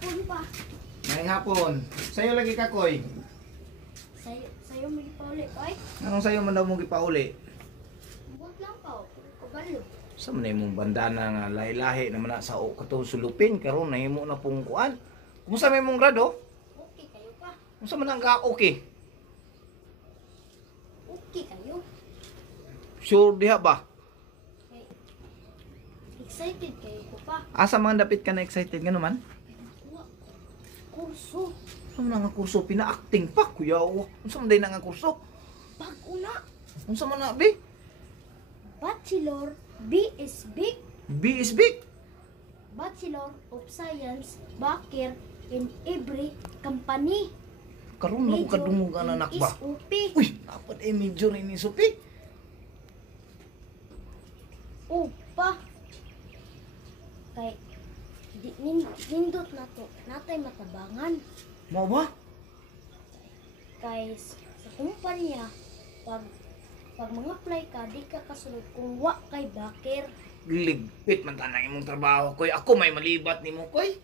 hapon pa. Ngayong hapon. Sa'yo lagi ka, Koy. Sa'yo mo ipauli, Koy. Anong sa'yo man daw mong ipauli? Buot lang pa, kabalo. Sa man imong bandana nga lahi-lahi naman na sa katong sulupin karon nahimo na pong kuan. Kumusta may mong grado? Okay kayo pa. Kumusta man ang ka okay? Okay kayo. Sure diha ba? Okay. Excited kayo ko pa. Asa man dapit ka na excited nga naman? Wa. Kurso. Unsa man nga kurso pina-acting pa kuya? Unsa man day nga kurso? Pag-una. Unsa man na be? Bachelor B is big. B is big. Bachelor of Science, Bakir, in every company. Karon na ko kadungog ang anak ba? SOP. Uy, dapat ay major ini supi. Upa. Kay nindot na to. Natay matabangan. Mo ba? Kay sa kumpanya, pag mag-apply ka, di ka kasunod kung wa kay Bakir. Ligpit man tanang imong trabaho koy. Ako may malibat nimo koy.